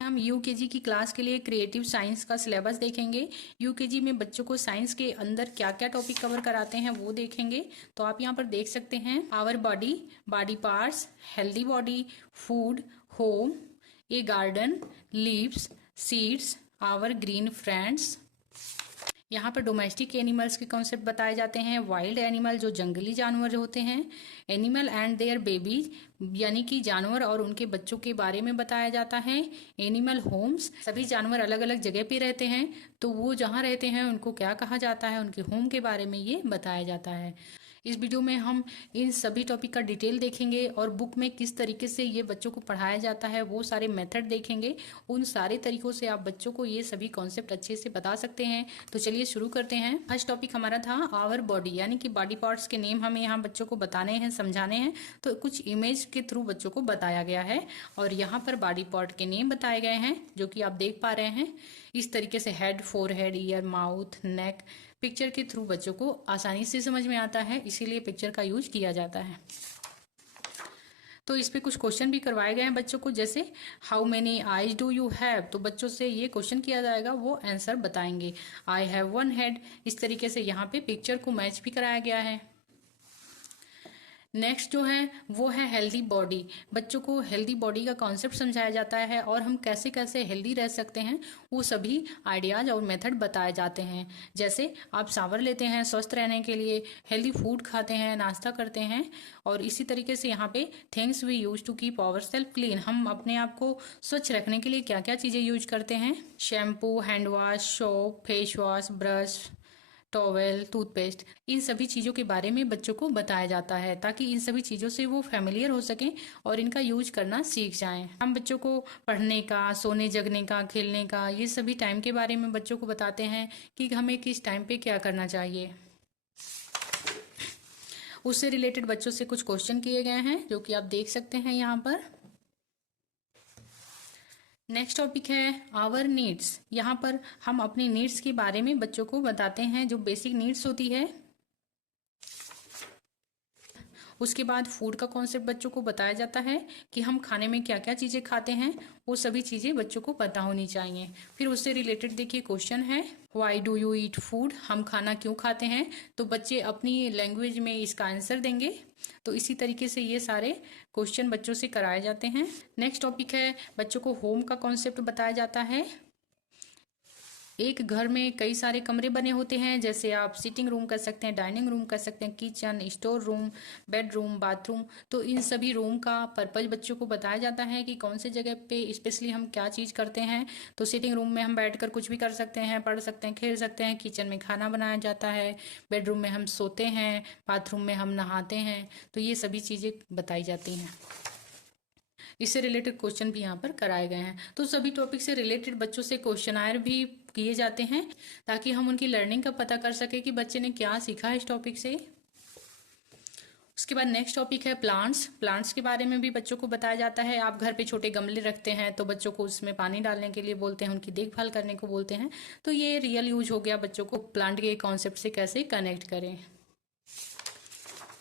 हम यूकेजी की क्लास के लिए क्रिएटिव साइंस का सिलेबस देखेंगे। यूकेजी में बच्चों को साइंस के अंदर क्या क्या टॉपिक कवर कराते हैं वो देखेंगे। तो आप यहाँ पर देख सकते हैं our body, body parts, healthy body, food, home, a garden, leaves, seeds, our green friends. यहाँ पर डोमेस्टिक एनिमल्स के कॉन्सेप्ट बताए जाते हैं। वाइल्ड एनिमल जो जंगली जानवर होते हैं, एनिमल एंड देयर बेबीज यानी कि जानवर और उनके बच्चों के बारे में बताया जाता है। एनिमल होम्स, सभी जानवर अलग अलग जगह पे रहते हैं तो वो जहाँ रहते हैं उनको क्या कहा जाता है, उनके होम के बारे में ये बताया जाता है। इस वीडियो में हम इन सभी टॉपिक का डिटेल देखेंगे और बुक में किस तरीके से ये बच्चों को पढ़ाया जाता है वो सारे मेथड देखेंगे। उन सारे तरीकों से आप बच्चों को ये सभी कॉन्सेप्ट अच्छे से बता सकते हैं। तो चलिए शुरू करते हैं। फर्स्ट टॉपिक हमारा था आवर बॉडी, यानी कि बॉडी पार्ट्स के नेम हमें यहाँ बच्चों को बताने हैं, समझाने हैं। तो कुछ इमेज के थ्रू बच्चों को बताया गया है और यहाँ पर बॉडी पार्ट के नेम बताए गए हैं जो कि आप देख पा रहे हैं। इस तरीके से हेड, फोरहेड, ईयर, माउथ, नेक पिक्चर के थ्रू बच्चों को आसानी से समझ में आता है, इसीलिए पिक्चर का यूज किया जाता है। तो इस पे कुछ क्वेश्चन भी करवाए गए हैं बच्चों को, जैसे how many eyes do you have. तो बच्चों से ये क्वेश्चन किया जाएगा, वो आंसर बताएंगे। I have one head. इस तरीके से यहाँ पे पिक्चर को मैच भी कराया गया है। नेक्स्ट जो है वो है हेल्दी बॉडी। बच्चों को हेल्दी बॉडी का कॉन्सेप्ट समझाया जाता है और हम कैसे कैसे हेल्दी रह सकते हैं वो सभी आइडियाज और मेथड बताए जाते हैं। जैसे आप शावर लेते हैं स्वस्थ रहने के लिए, हेल्दी फूड खाते हैं, नाश्ता करते हैं, और इसी तरीके से यहाँ पे things we use to keep our self clean. हम अपने आप को स्वच्छ रखने के लिए क्या क्या चीजें यूज करते हैं, shampoo, hand wash, soap, face wash, brush, towel, toothpaste, इन सभी चीज़ों के बारे में बच्चों को बताया जाता है ताकि इन सभी चीज़ों से वो फैमिलियर हो सकें और इनका यूज करना सीख जाएं। हम बच्चों को पढ़ने का, सोने जगने का, खेलने का, ये सभी टाइम के बारे में बच्चों को बताते हैं कि हमें किस टाइम पे क्या करना चाहिए। उससे रिलेटेड बच्चों से कुछ क्वेश्चन किए गए हैं जो कि आप देख सकते हैं यहाँ पर। नेक्स्ट टॉपिक है आवर नीड्स। यहाँ पर हम अपनी नीड्स के बारे में बच्चों को बताते हैं, जो बेसिक नीड्स होती है। उसके बाद फूड का कॉन्सेप्ट बच्चों को बताया जाता है कि हम खाने में क्या क्या चीज़ें खाते हैं, वो सभी चीज़ें बच्चों को पता होनी चाहिए। फिर उससे रिलेटेड देखिए क्वेश्चन है why do you eat food. हम खाना क्यों खाते हैं, तो बच्चे अपनी लैंग्वेज में इसका आंसर देंगे। तो इसी तरीके से ये सारे क्वेश्चन बच्चों से कराए जाते हैं। नेक्स्ट टॉपिक है बच्चों को होम का कॉन्सेप्ट बताया जाता है। एक घर में कई सारे कमरे बने होते हैं, जैसे आप सिटिंग रूम कर सकते हैं, डाइनिंग रूम कर सकते हैं, kitchen, store room, bedroom, bathroom. तो इन सभी रूम का पर्पज बच्चों को बताया जाता है कि कौन से जगह पे स्पेशली हम क्या चीज़ करते हैं। तो सिटिंग रूम में हम बैठकर कुछ भी कर सकते हैं, पढ़ सकते हैं, खेल सकते हैं। किचन में खाना बनाया जाता है, बेडरूम में हम सोते हैं, बाथरूम में हम नहाते हैं। तो ये सभी चीज़ें बताई जाती हैं। इससे रिलेटेड क्वेश्चन भी यहाँ पर कराए गए हैं। तो सभी टॉपिक से रिलेटेड बच्चों से क्वेश्चनायर भी किए जाते हैं ताकि हम उनकी लर्निंग का पता कर सके कि बच्चे ने क्या सीखा है इस टॉपिक से। उसके बाद नेक्स्ट टॉपिक है प्लांट्स। प्लांट्स के बारे में भी बच्चों को बताया जाता है। आप घर पे छोटे गमले रखते हैं तो बच्चों को उसमें पानी डालने के लिए बोलते हैं, उनकी देखभाल करने को बोलते हैं। तो ये रियल यूज हो गया बच्चों को प्लांट के कॉन्सेप्ट से कैसे कनेक्ट करें।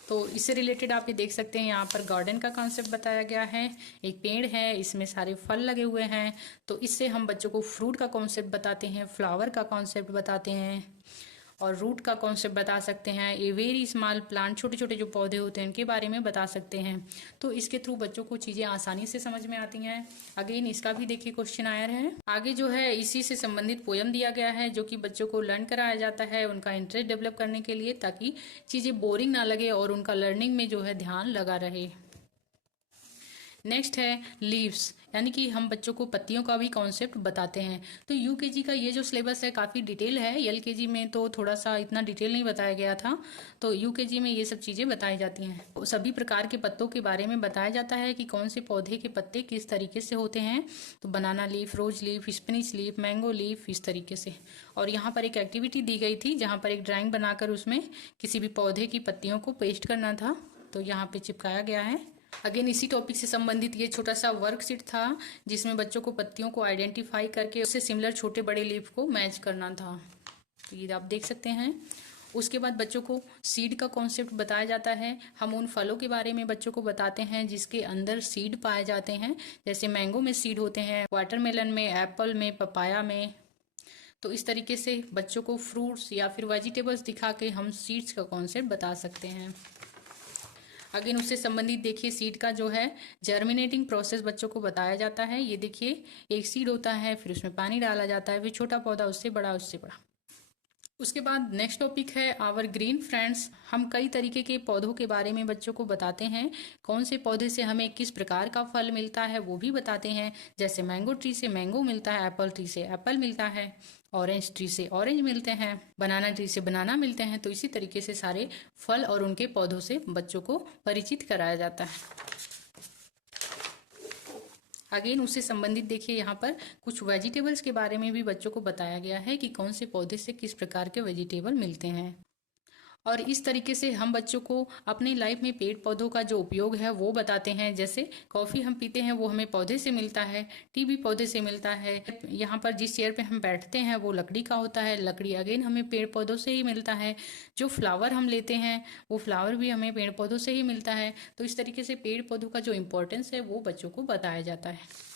तो इससे रिलेटेड आप ये देख सकते हैं, यहाँ पर गार्डन का कॉन्सेप्ट बताया गया है। एक पेड़ है, इसमें सारे फल लगे हुए हैं, तो इससे हम बच्चों को फ्रूट का कॉन्सेप्ट बताते हैं, फ्लावर का कॉन्सेप्ट बताते हैं और रूट का कॉन्सेप्ट बता सकते हैं। ए वेरी स्मॉल प्लांट, छोटे छोटे जो पौधे होते हैं उनके बारे में बता सकते हैं। तो इसके थ्रू बच्चों को चीज़ें आसानी से समझ में आती हैं। अगेन इसका भी देखिए क्वेश्चन आया है। आगे जो है इसी से संबंधित पोयम दिया गया है जो कि बच्चों को लर्न कराया जाता है उनका इंटरेस्ट डेवलप करने के लिए, ताकि चीज़ें बोरिंग ना लगे और उनका लर्निंग में जो है ध्यान लगा रहे। नेक्स्ट है लीव्स, यानी कि हम बच्चों को पत्तियों का भी कॉन्सेप्ट बताते हैं। तो यूकेजी का ये जो सिलेबस है काफ़ी डिटेल है, एलकेजी में तो थोड़ा सा इतना डिटेल नहीं बताया गया था। तो यूकेजी में ये सब चीज़ें बताई जाती हैं। तो सभी प्रकार के पत्तों के बारे में बताया जाता है कि कौन से पौधे के पत्ते किस तरीके से होते हैं। तो banana leaf, rose leaf, spinach leaf, mango leaf, इस तरीके से। और यहाँ पर एक एक्टिविटी दी गई थी जहाँ पर एक ड्राइंग बनाकर उसमें किसी भी पौधे की पत्तियों को पेस्ट करना था, तो यहाँ पे चिपकाया गया है। अगेन इसी टॉपिक से संबंधित ये छोटा सा वर्कशीट था जिसमें बच्चों को पत्तियों को आइडेंटिफाई करके उससे सिमिलर छोटे बड़े लीफ को मैच करना था। तो ये आप देख सकते हैं। उसके बाद बच्चों को सीड का कॉन्सेप्ट बताया जाता है। हम उन फलों के बारे में बच्चों को बताते हैं जिसके अंदर सीड पाए जाते हैं, जैसे मैंगो में सीड होते हैं, वाटरमेलन में, एप्पल में, पपाया में। तो इस तरीके से बच्चों को फ्रूट्स या फिर वेजिटेबल्स दिखा के हम सीड्स का कॉन्सेप्ट बता सकते हैं। अगेन उससे संबंधित देखिए सीड का जो है जर्मिनेटिंग प्रोसेस बच्चों को बताया जाता है। ये देखिए एक सीड होता है, फिर उसमें पानी डाला जाता है, फिर छोटा पौधा, उससे बड़ा, उससे बड़ा। उसके बाद नेक्स्ट टॉपिक है आवर ग्रीन फ्रेंड्स। हम कई तरीके के पौधों के बारे में बच्चों को बताते हैं, कौन से पौधे से हमें किस प्रकार का फल मिलता है वो भी बताते हैं। जैसे मैंगो ट्री से मैंगो मिलता है, एप्पल ट्री से एप्पल मिलता है, ऑरेंज ट्री से ऑरेंज मिलते हैं, बनाना ट्री से बनाना मिलते हैं। तो इसी तरीके से सारे फल और उनके पौधों से बच्चों को परिचित कराया जाता है। अगेन उससे संबंधित देखिए यहाँ पर कुछ वेजिटेबल्स के बारे में भी बच्चों को बताया गया है कि कौन से पौधे से किस प्रकार के वेजिटेबल मिलते हैं। और इस तरीके से हम बच्चों को अपनी लाइफ में पेड़ पौधों का जो उपयोग है वो बताते हैं। जैसे कॉफ़ी हम पीते हैं वो हमें पौधे से मिलता है, टी भी पौधे से मिलता है। यहाँ पर जिस चेयर पे हम बैठते हैं वो लकड़ी का होता है, लकड़ी अगेन हमें पेड़ पौधों से ही मिलता है। जो फ्लावर हम लेते हैं वो फ्लावर भी हमें पेड़ पौधों से ही मिलता है। तो इस तरीके से पेड़ पौधों का जो इम्पोर्टेंस है वो बच्चों को बताया जाता है।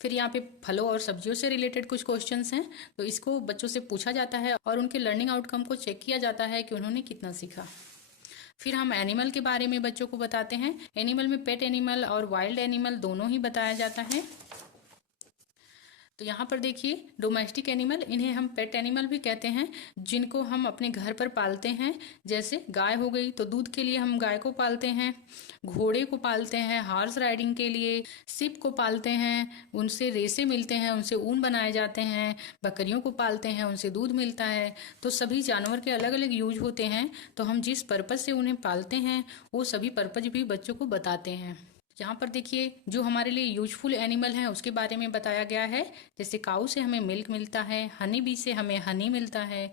फिर यहाँ पे फलों और सब्जियों से रिलेटेड कुछ क्वेश्चंस हैं, तो इसको बच्चों से पूछा जाता है और उनके लर्निंग आउटकम को चेक किया जाता है कि उन्होंने कितना सीखा। फिर हम एनिमल के बारे में बच्चों को बताते हैं। एनिमल में पेट एनिमल और वाइल्ड एनिमल दोनों ही बताया जाता है। तो यहाँ पर देखिए डोमेस्टिक एनिमल, इन्हें हम पेट एनिमल भी कहते हैं, जिनको हम अपने घर पर पालते हैं। जैसे गाय हो गई तो दूध के लिए हम गाय को पालते हैं, घोड़े को पालते हैं हॉर्स राइडिंग के लिए, सिप को पालते हैं, उनसे रेसे मिलते हैं, उनसे ऊन बनाए जाते हैं, बकरियों को पालते हैं, उनसे दूध मिलता है। तो सभी जानवर के अलग अलग यूज होते हैं, तो हम जिस पर्पज़ से उन्हें पालते हैं वो सभी पर्पज़ भी बच्चों को बताते हैं। यहाँ पर देखिए जो हमारे लिए यूजफुल एनिमल हैं उसके बारे में बताया गया है। जैसे काऊ से हमें मिल्क मिलता है, हनी बी से हमें हनी मिलता है,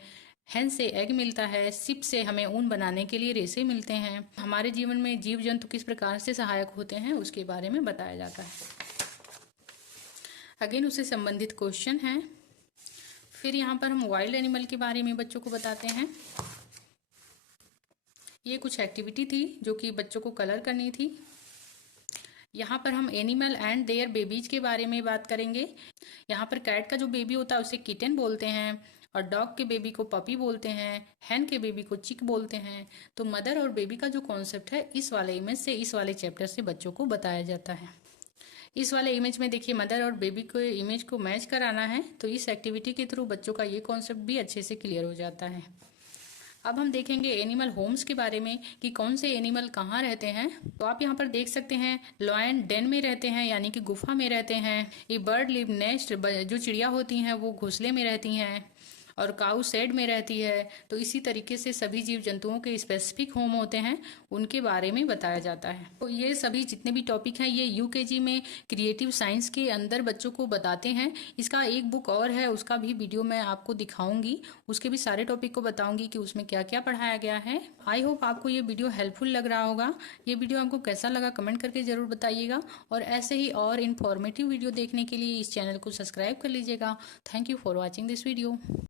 हैन से एग मिलता है, सिप से हमें ऊन बनाने के लिए रेसे मिलते हैं। हमारे जीवन में जीव जंतु किस प्रकार से सहायक होते हैं उसके बारे में बताया जाता है। अगेन उससे संबंधित क्वेश्चन है। फिर यहाँ पर हम वाइल्ड एनिमल के बारे में बच्चों को बताते हैं। ये कुछ एक्टिविटी थी जो कि बच्चों को कलर करनी थी। यहाँ पर हम एनिमल एंड देयर बेबीज के बारे में बात करेंगे। यहाँ पर कैट का जो बेबी होता है उसे किटन बोलते हैं, और डॉग के बेबी को पपी बोलते हैं, हैन के बेबी को चिक बोलते हैं। तो मदर और बेबी का जो कॉन्सेप्ट है इस वाले इमेज से, इस वाले चैप्टर से बच्चों को बताया जाता है। इस वाले इमेज में देखिए मदर और बेबी को इमेज को मैच कराना है, तो इस एक्टिविटी के थ्रू बच्चों का ये कॉन्सेप्ट भी अच्छे से क्लियर हो जाता है। अब हम देखेंगे एनिमल होम्स के बारे में कि कौन से एनिमल कहाँ रहते हैं। तो आप यहाँ पर देख सकते हैं लॉयन डेन में रहते हैं, यानी कि गुफा में रहते हैं। ये बर्ड लिव नेस्ट, जो चिड़िया होती हैं वो घोंसले में रहती हैं, और काऊ शेड में रहती है। तो इसी तरीके से सभी जीव जंतुओं के स्पेसिफिक होम होते हैं, उनके बारे में बताया जाता है। तो ये सभी जितने भी टॉपिक हैं ये यूकेजी में क्रिएटिव साइंस के अंदर बच्चों को बताते हैं। इसका एक बुक और है, उसका भी वीडियो मैं आपको दिखाऊंगी, उसके भी सारे टॉपिक को बताऊंगी कि उसमें क्या क्या पढ़ाया गया है। आई होप आपको ये वीडियो हेल्पफुल लग रहा होगा। ये वीडियो आपको कैसा लगा कमेंट करके जरूर बताइएगा, और ऐसे ही और इन्फॉर्मेटिव वीडियो देखने के लिए इस चैनल को सब्सक्राइब कर लीजिएगा। Thank you for watching this video.